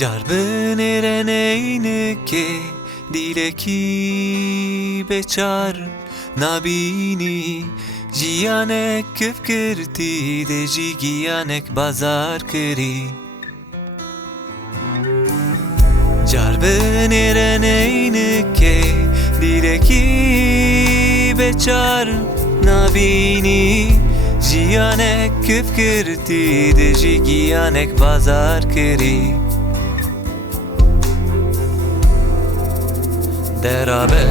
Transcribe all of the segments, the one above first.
Carbine neyne ke dileki beçar nabini jiyanek kıfkırti de jiyanek bazar kri Carbine neyne ke dileki beçar nabini jiyanek kıfkırti de jiyanek bazar kri Derabe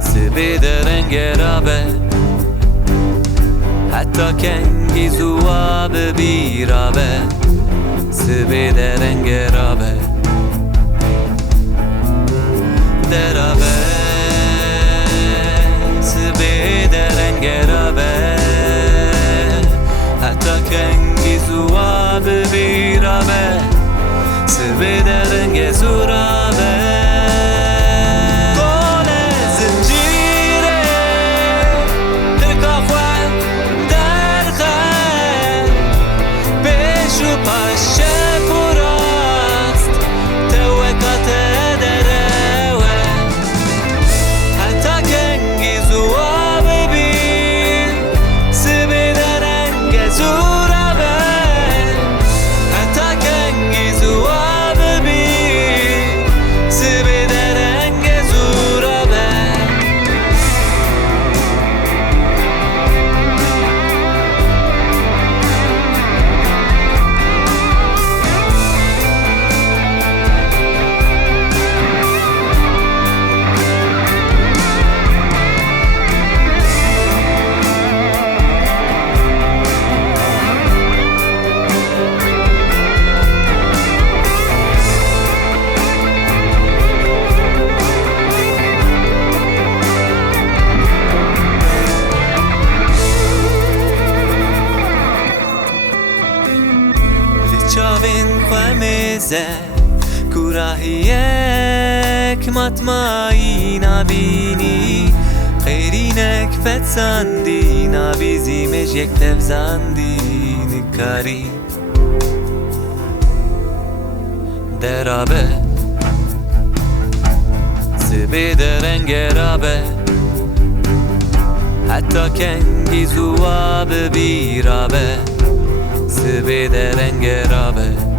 Sibi derenge rabe Hatta kengi zuabe birabe Sibi derenge rabe Derabe Sibi derenge rabe Hatta kengi zuabe birabe Sibi derenge zurabe Chavin khwameze kurahiyek matmai nabini Khayrinek fetsandi nabizi mejyek tevzandi nikari Derabe Sibi derenge rabe Hatta kengi zuabe birabe Sibi derenge rabe